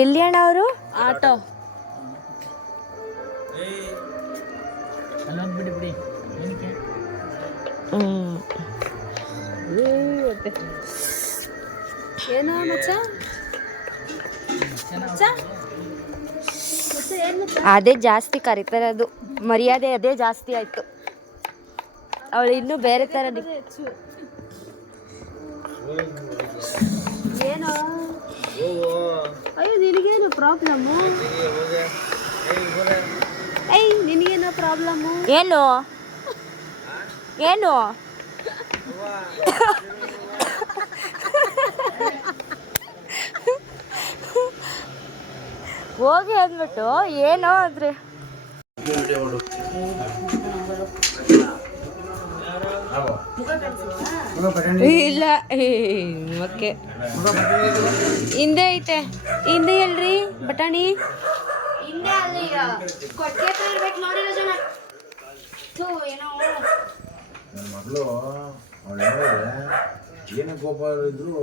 ಎಲ್ಲಿ ಅಣ್ಣ ಅವರು? ಆಟೋ ಬಿಡಿ ಏನೋ ಮಚ್ಚ ಅದೇ ಜಾಸ್ತಿ ಕರೀತಾರೆ. ಅದು ಮರ್ಯಾದೆ ಅದೇ ಜಾಸ್ತಿ ಆಯ್ತು. ಅವಳು ಇನ್ನೂ ಬೇರೆ ಥರ ಏನೋ. ಅಯ್ಯೋ ನಿನಗೇನು ಪ್ರಾಬ್ಲಮ್ಮು? ನಿನಗೇನೋ ಪ್ರಾಬ್ಲಮ್ಮು? ಏನು ಹೋಗಿ ಅಂದ್ಬಿಟ್ಟು ಏನೋ ಅಂದ್ರೆ ಇಲ್ಲ ಓಕೆ ಹಿಂದೆ ಐತೆ ಹಿಂದೆ ಎಲ್ರಿ ಬಟಾಣಿ ಹಿಂದೆ ಅಲ್ಲಿ ಕೊಟ್ಟಿಗೆ ಹತ್ರ ಇರ್ಬೇಕು ನೋಡಿ ಜನ ಏನೋ ನನ್ನ ಮಗಳು ಅವಳು ಏನೇ ಕೋಪ ಇದ್ರು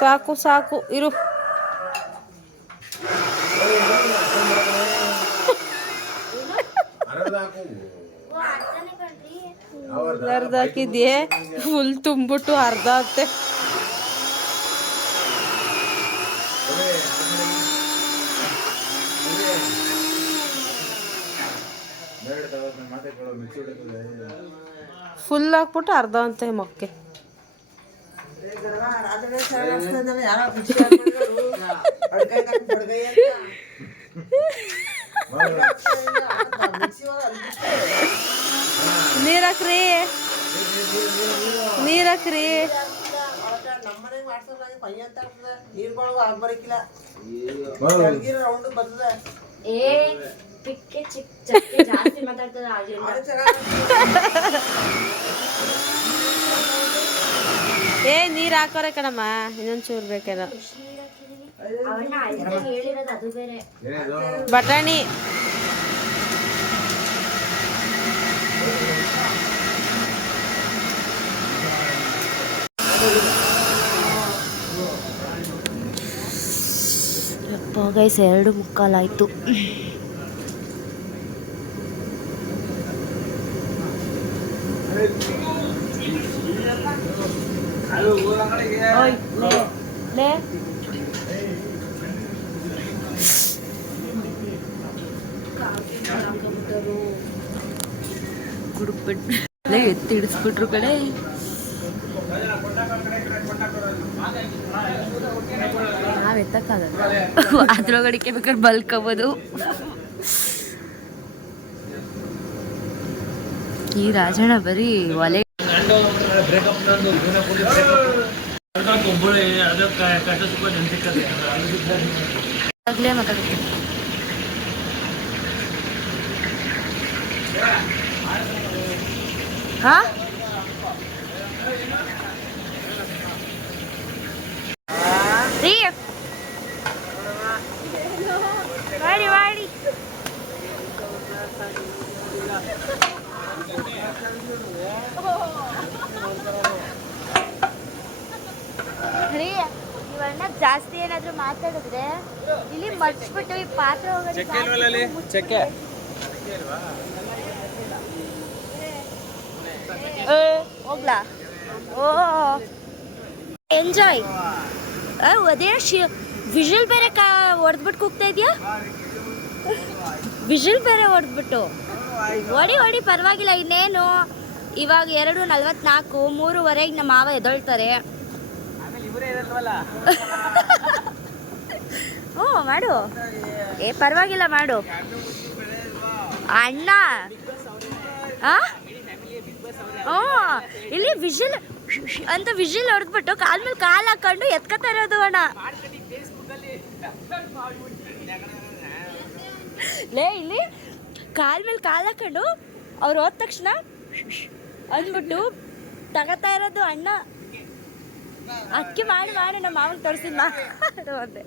ಸಾಕು ಸಾಕು ಇರು ಅರ್ಧ ಹಾಕಿದ್ಯೆ ಫುಲ್ ತುಂಬಿಟ್ಟು ಅರ್ಧ ಆಗುತ್ತೆ ಫುಲ್ ಹಾಕ್ಬಿಟ್ಟು ಅರ್ಧ ಅಂತೆ ಮೊಕ್ಕೆ ನೀರಾಕ್ರಿ ನೀರಾಕ್ರಿ ಏ ಪಿಕ್ಕೆ ಚಿಕ್ಕ ಜಾಸ್ತಿ ಮಾತಾಡ್ತದ ಏ ನೀರ್ ಹಾಕೋರೆ ಕಣಮ್ಮ ಇನ್ನೊಂದ್ ಚೂರ್ ಬೇಕೇನೋ ಬಟಾಣಿ ಯಪ್ಪ ಗೈಸ್ 2:45 ಆಯ್ತು. ಕುಡುಕ್ಬಿಟ್ಟು ಎತ್ತಿ ಹಿಡಿಸ್ಬಿಟ್ರು ಕಡೆ ನಾವ್ ಎತ್ತಕ್ಕಾಗಲ್ಲ ಅದ್ರೊಳಗಡಿಕೆ ಬೇಕಾದ್ರೆ ಬಲ್ಕೋಬೋದು. ಈ ರಾಜಣ್ಣ ಬರೀ ಒಲೆ ಆಗ್ಲೇ ಮಾತಾಡುತ್ತೆ. ಹಾ ರೀ ಮಾಡಿ ಮಾಡಿ ರೀ ಇವಣ್ಣ ಜಾಸ್ತಿ ಏನಾದ್ರು ಮಾತಾಡಿದ್ರೆ ಇಲ್ಲಿ ಮರ್ಚ್ಬಿಟ್ಟು ಈ ಪಾತ್ರೆ ಹೋಗ್ಲಾ ಓ ಎಂಜಾಯ್. ಅದೇ ವಿಷಲ್ ಬೇರೆ ಹೊಡೆದ್ಬಿಟ್ಟು ಕೂಗ್ತಾ ಇದೆಯಾ, ವಿಷಲ್ ಬೇರೆ ಹೊಡೆದ್ಬಿಟ್ಟು ಹೊಡಿ ಹೊಡಿ ಪರವಾಗಿಲ್ಲ. ಇನ್ನೇನು ಇವಾಗ 2:44 3:15 ನಮ್ಮ ಮಾವ ಎದೊಳ್ತಾರೆ. ಹ್ಞೂ ಮಾಡು, ಏ ಪರವಾಗಿಲ್ಲ ಮಾಡು ಅಣ್ಣ. ಹ್ಞೂ ಇಲ್ಲಿ ವಿಷಲ್ ಅಂತ ವಿಷಲ್ ಹೊಡೆದ್ಬಿಟ್ಟು ಕಾಲ್ ಮೇಲೆ ಕಾಲು ಹಾಕೊಂಡು ಎತ್ಕೊತಾ ಇರೋದು ಅಣ್ಣ. ಲೇ ಇಲ್ಲಿ ಕಾಲ್ ಮೇಲೆ ಕಾಲು ಹಾಕೊಂಡು ಅವ್ರು ಹೋದ ತಕ್ಷಣ ಅಂದ್ಬಿಟ್ಟು ತಗೋತಾ ಇರೋದು ಅಣ್ಣ. ಅಕ್ಕಿ ಮಾಡಿ ಮಾಡಿ ನಮ್ಮ ಮಾವನ್ ತೋರಿಸಿಲ್ಲ ಅಂದೆ.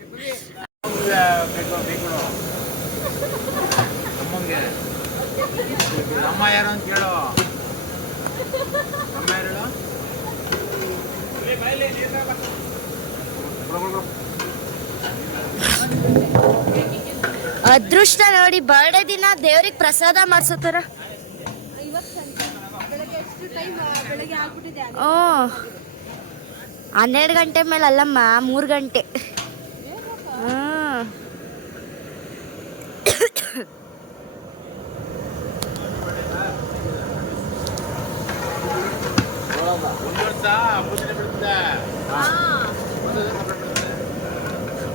ಅಮ್ಮ ಯಾರು ಅಂತ ಕೇಳೋ. ಅಮ್ಮ ಯಾರು? ಅದೃಷ್ಟ ನೋಡಿ ಬರ್ಡೇ ದಿನ ದೇವ್ರಿಗೆ ಪ್ರಸಾದ ಮಾಡ್ಸೋತಾರ. ಹ್ಞೂ 12 ಗಂಟೆ ಮೇಲೆ ಅಲ್ಲಮ್ಮ 3 ಗಂಟೆ.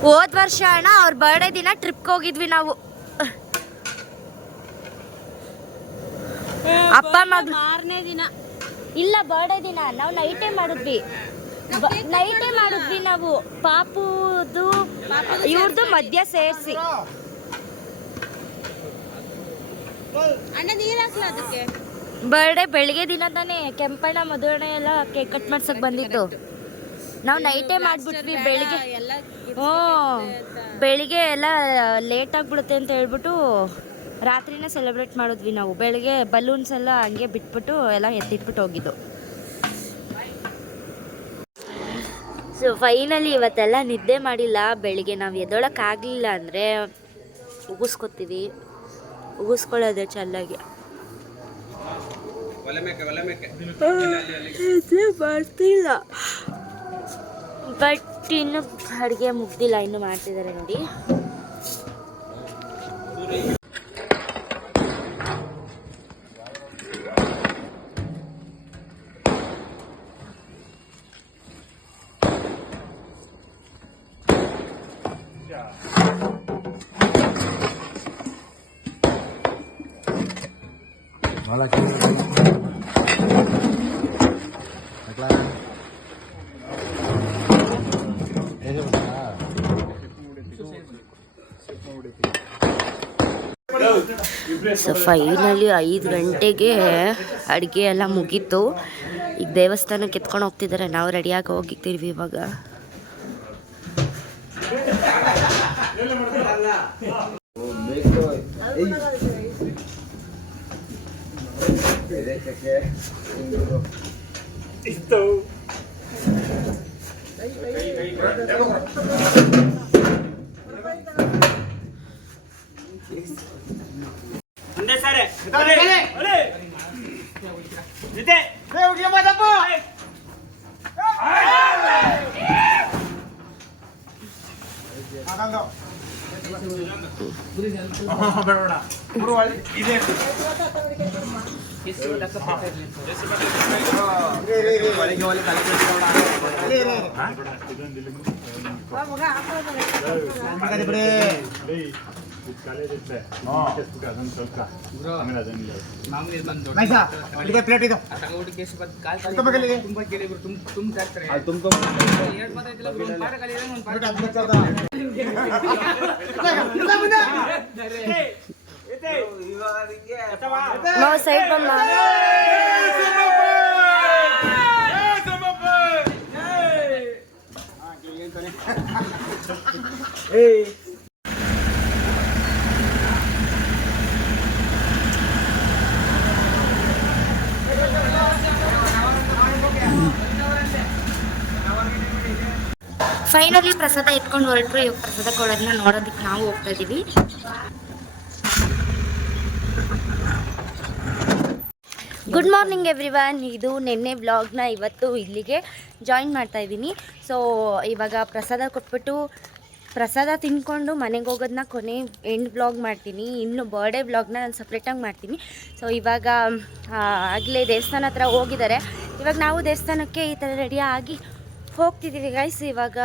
ಹೋದ ವರ್ಷ ಅಣ್ಣ ಅವ್ರ ಬರ್ಡೇ ದಿನ ಟ್ರಿಪ್ಗೆ ಹೋಗಿದ್ವಿ ನಾವು. ಅಪ್ಪ ಮಗ ಮಾರನೇ ದಿನ ಇಲ್ಲ ಬರ್ಡೇ ದಿನ ನಾವು ನೈಟೇ ಮಾಡಿದ್ವಿ ನಾವು ಪಾಪುದು ಇವ್ರದ್ದು ಮಧ್ಯ ಸೇರಿಸಿ ಬರ್ಡೇ ಬೆಳಿಗ್ಗೆ ದಿನ ತಾನೇ ಕೆಂಪಣ್ಣ ಮಧುವಣ್ಣ ಎಲ್ಲ ಕೇಕ್ ಕಟ್ ಮಾಡ್ಸಕ್ ಬಂದಿದ್ದು ನಾವು ನೈಟೇ ಮಾಡಿಬಿಟ್ವಿ ಬೆಳಿಗ್ಗೆ ಬೆಳಿಗ್ಗೆ ಎಲ್ಲ ಲೇಟ್ ಆಗಿಬಿಡುತ್ತೆ ಅಂತ ಹೇಳ್ಬಿಟ್ಟು ರಾತ್ರಿನೇ ಸೆಲೆಬ್ರೇಟ್ ಮಾಡಿದ್ವಿ ನಾವು ಬೆಳಿಗ್ಗೆ ಬಲೂನ್ಸ್ ಎಲ್ಲ ಹಂಗೆ ಬಿಟ್ಬಿಟ್ಟು ಎಲ್ಲ ಎತ್ತಿಟ್ಬಿಟ್ಟು ಹೋಗಿದ್ದು. ಸೊ ಫೈನಲಿ ಇವತ್ತೆಲ್ಲ ನಿದ್ದೆ ಮಾಡಿಲ್ಲ. ಬೆಳಿಗ್ಗೆ ನಾವು ಎದ್ದೊಳಕ್ಕಾಗಲಿಲ್ಲ ಅಂದರೆ ಉಗಿಸ್ಕೊತೀವಿ, ಉಗಿಸ್ಕೊಳ್ಳೋದೆ ಚೆನ್ನಾಗಿ ಮಾಡ್ತಿಲ್ಲ. ಬಟ್ ಇನ್ನು ಅಡುಗೆ ಮುಗ್ದಿಲ್ಲ, ಇನ್ನು ಮಾಡ್ತಿದ್ದಾರೆ ನೋಡಿ. ಸೊ ಫೈನಲಿ 5 ಗಂಟೆಗೆ ಅಡುಗೆ ಎಲ್ಲ ಮುಗೀತು. ಈಗ ದೇವಸ್ಥಾನಕ್ಕೆ ಎತ್ಕೊಂಡು ಹೋಗ್ತಿದ್ದಾರೆ, ನಾವು ರೆಡಿಯಾಗಿ ಹೋಗಿರ್ತೀವಿ ಇವಾಗ. ಸೈಡ್ ಬಮ್ಮ ಫೈನಲಿ ಪ್ರಸಾದ ಎತ್ಕೊಂಡು ಹೊರಟ್ರು. ಇವಾಗ ಪ್ರಸಾದ ಕೊಡೋದನ್ನ ನೋಡೋದಕ್ಕೆ ನಾವು ಹೋಗ್ತಾ ಇದ್ದೀವಿ. Good morning everyone. ಇದು ನಿನ್ನೆ ವ್ಲಾಗ್ನ ಇವತ್ತು ಇಲ್ಲಿಗೆ ಜಾಯಿನ್ ಮಾಡ್ತಾ ಇದ್ದೀನಿ. ಸೊ ಇವಾಗ ಪ್ರಸಾದ ಕೊಟ್ಬಿಟ್ಟು ಪ್ರಸಾದ ತಿಂದ್ಕೊಂಡು ಮನೆಗೆ ಹೋಗೋದನ್ನ ಕೊನೆ ಎಂಡ್ ವ್ಲಾಗ್ ಮಾಡ್ತೀನಿ. ಇನ್ನು ಬರ್ಡೇ ವ್ಲಾಗ್ನ ನಾನು ಸಪ್ರೇಟಾಗಿ ಮಾಡ್ತೀನಿ. ಸೊ ಇವಾಗ ಆಗಲೇ ದೇವಸ್ಥಾನ ಹತ್ರ ಹೋಗಿದ್ದಾರೆ. ಇವಾಗ ನಾವು ದೇವಸ್ಥಾನಕ್ಕೆ ಈ ಥರ ರೆಡಿ ಆಗಿ ಹೋಗ್ತಿದ್ದೀವಿ ಗೈಸ್. ಇವಾಗ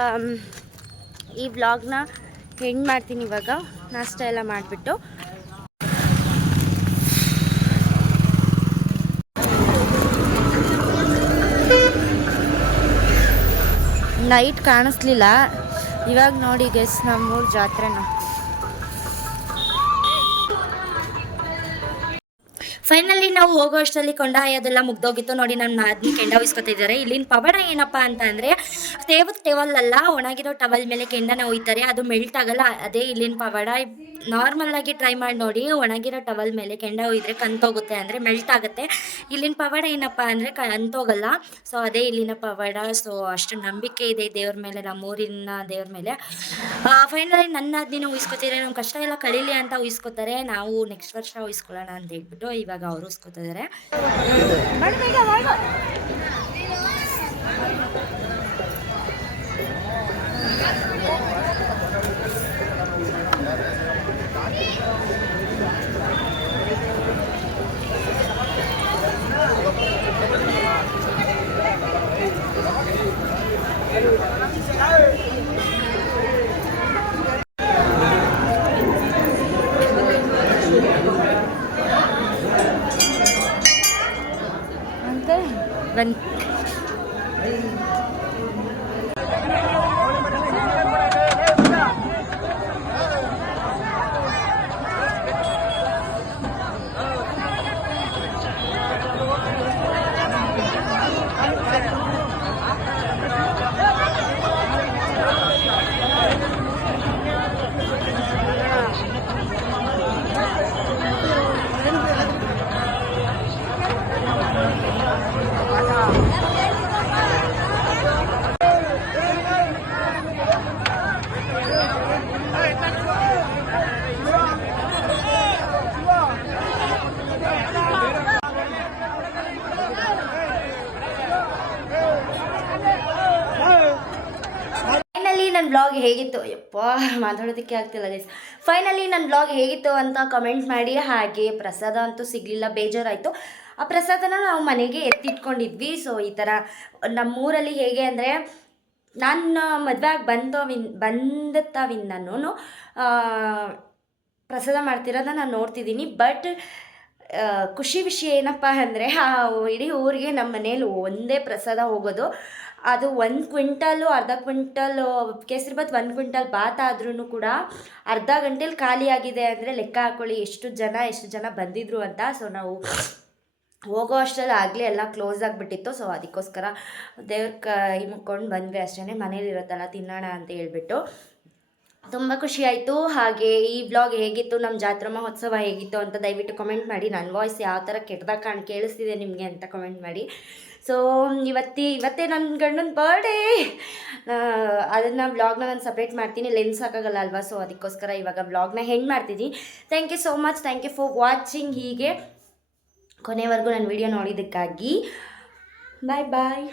ಈ ವ್ಲಾಗ್ನ ಎಂಡ್ ಮಾಡ್ತೀನಿ. ಇವಾಗ ನಾಷ್ಟ ಎಲ್ಲ ಮಾಡಿಬಿಟ್ಟು ನೈಟ್ ಕಾಣಿಸ್ಲಿಲ್ಲ. ಇವಾಗ ನೋಡಿ ಗೈಸ್ ನಮ್ಮೂರ ಜಾತ್ರೆನ. ಫೈನಲಿ ನಾವು ಹೋಗೋ ಅಷ್ಟರಲ್ಲಿ ಕೊಂಡಾಯೋದೆಲ್ಲ ಮುಗ್ದೋಗಿತ್ತು ನೋಡಿ. ನಾನು ಅದನ್ನ ಕೆಂಡ ಉಯಿಸ್ಕೊತಿದ್ದಾರೆ. ಇಲ್ಲಿನ ಪವಾಡ ಏನಪ್ಪ ಅಂತ ಅಂದರೆ ತೇವದ ಟವಲ್ ಅಲ್ಲ, ಒಣಗಿರೋ ಟವಲ್ ಮೇಲೆ ಕೆಂಡನ ಒಯ್ತಾರೆ. ಅದು ಮೆಲ್ಟ್ ಆಗಲ್ಲ. ಅದೇ ಇಲ್ಲಿನ ಪವಾಡ. ನಾರ್ಮಲ್ ಆಗಿ ಟ್ರೈ ಮಾಡಿ ನೋಡಿ. ಒಣಗಿರೋ ಟವಲ್ ಮೇಲೆ ಕೆಂಡ ಒಯ್ದರೆ ಕಂತೋಗುತ್ತೆ, ಅಂದರೆ ಮೆಲ್ಟ್ ಆಗುತ್ತೆ. ಇಲ್ಲಿನ ಪವಾಡ ಏನಪ್ಪ ಅಂದರೆ ಕಂತೋಗಲ್ಲ. ಸೊ ಅದೇ ಇಲ್ಲಿನ ಪವಾಡ. ಸೊ ಅಷ್ಟು ನಂಬಿಕೆ ಇದೆ ದೇವ್ರ ಮೇಲೆ, ನಮ್ಮೂರಿನ ದೇವ್ರ ಮೇಲೆ. ಫೈನಲಿ ನನ್ನ ದಿನ ಉಯಿಸ್ಕೊತಿದ್ದಾರೆ. ನಮ್ಮ ಕಷ್ಟ ಎಲ್ಲ ಕಳೀಲಿ ಅಂತ ಉಯಿಸ್ಕೊತಾರೆ. ನಾವು ನೆಕ್ಸ್ಟ್ ವರ್ಷ ಉಯಿಸ್ಕೊಳ್ಳೋಣ ಅಂತ ಹೇಳ್ಬಿಟ್ಟು ಇವಾಗ ಅವರು ಉಯಿಸ್ಕೊತಿದ್ದಾರೆ. ಬನ್ನಿ. ಫೈನಲಿ ನನ್ನ ಬ್ಲಾಗ್ ಹೇಗಿತ್ತು, ಯಪ್ಪ ಮಾತಾಡೋದಕ್ಕೆ ಆಗ್ತಿಲ್ಲ ಗೈಸ್. ಫೈನಲಿ ನನ್ನ ಬ್ಲಾಗ್ ಹೇಗಿತ್ತು ಅಂತ ಕಮೆಂಟ್ ಮಾಡಿ. ಹಾಗೆ ಪ್ರಸಾದ ಅಂತೂ ಸಿಗಲಿಲ್ಲ, ಬೇಜಾರಾಯಿತು. ಆ ಪ್ರಸಾದನ ನಾವು ಮನೆಗೆ ಎತ್ತಿಟ್ಕೊಂಡಿದ್ವಿ. ಸೊ ಈ ಥರ ನಮ್ಮೂರಲ್ಲಿ ಹೇಗೆ ಅಂದರೆ, ನಾನು ಮದುವೆ ಆಗಿ ಬಂದತ್ತಾವಿಂದನೂ ಪ್ರಸಾದ ಮಾಡ್ತಿರೋದನ್ನ ನಾನು ನೋಡ್ತಿದ್ದೀನಿ. ಬಟ್ ಖುಷಿ ವಿಷಯ ಏನಪ್ಪ ಅಂದರೆ, ಇಡೀ ಊರಿಗೆ ನಮ್ಮ ಮನೇಲಿ ಒಂದೇ ಪ್ರಸಾದ ಹೋಗೋದು. ಅದು 1 ಕ್ವಿಂಟಲು, ಅರ್ಧ ಕ್ವಿಂಟಲು ಕೇಸರಿಬಾತ್, 1 ಕ್ವಿಂಟಲ್ ಬಾತ್ ಆದ್ರೂ ಕೂಡ ಅರ್ಧ ಗಂಟೆಲಿ ಖಾಲಿ ಆಗಿದೆ ಅಂದರೆ ಲೆಕ್ಕ ಹಾಕ್ಕೊಳ್ಳಿ ಎಷ್ಟು ಜನ ಬಂದಿದ್ರು ಅಂತ. ಸೊ ನಾವು ಹೋಗೋ ಅಷ್ಟರಲ್ಲಿ ಆಗಲೇ ಎಲ್ಲ ಕ್ಲೋಸ್ ಆಗಿಬಿಟ್ಟಿತ್ತು. ಸೊ ಅದಕ್ಕೋಸ್ಕರ ದೇವ್ರ ಕೈ ಮುಕ್ಕೊಂಡು ಬಂದ್ವಿ ಅಷ್ಟೇ. ಮನೇಲಿರುತ್ತಲ್ಲ ತಿನ್ನೋಣ ಅಂತ ಹೇಳ್ಬಿಟ್ಟು ತುಂಬ ಖುಷಿಯಾಯಿತು. ಹಾಗೆ ಈ ವ್ಲಾಗ್ ಹೇಗಿತ್ತು, ನಮ್ಮ ಜಾತ್ರಾ ಮಹೋತ್ಸವ ಹೇಗಿತ್ತು ಅಂತ ದಯವಿಟ್ಟು ಕಮೆಂಟ್ ಮಾಡಿ. ನನ್ನ ವಾಯ್ಸ್ ಯಾವ ಥರ ಕೆಟ್ಟದಾಗ ಕೇಳಿಸ್ತಿದೆ ನಿಮಗೆ ಅಂತ ಕಮೆಂಟ್ ಮಾಡಿ. ಸೊ ಇವತ್ತೇ ನನ್ನ ಗಂಡನ ಬರ್ಡೇ. ಅದನ್ನು ವ್ಲಾಗ್ನ ನಾನು ಸಪ್ರೇಟ್ ಮಾಡ್ತೀನಿ, ಲೆನ್ಸ್ ಹಾಕೋಗಲ್ಲ ಅಲ್ವಾ. ಸೊ ಅದಕ್ಕೋಸ್ಕರ ಇವಾಗ ವ್ಲಾಗ್ನ ಹೆಂಗೆ ಮಾಡ್ತಿದ್ದೀನಿ. Thank you so much, thank you for watching. ಹೀಗೆ ಕೊನೆವರೆಗೂ ನನ್ನ ವಿಡಿಯೋ ನೋಡಿದ್ದಕ್ಕಾಗಿ ಬಾಯ್ ಬಾಯ್.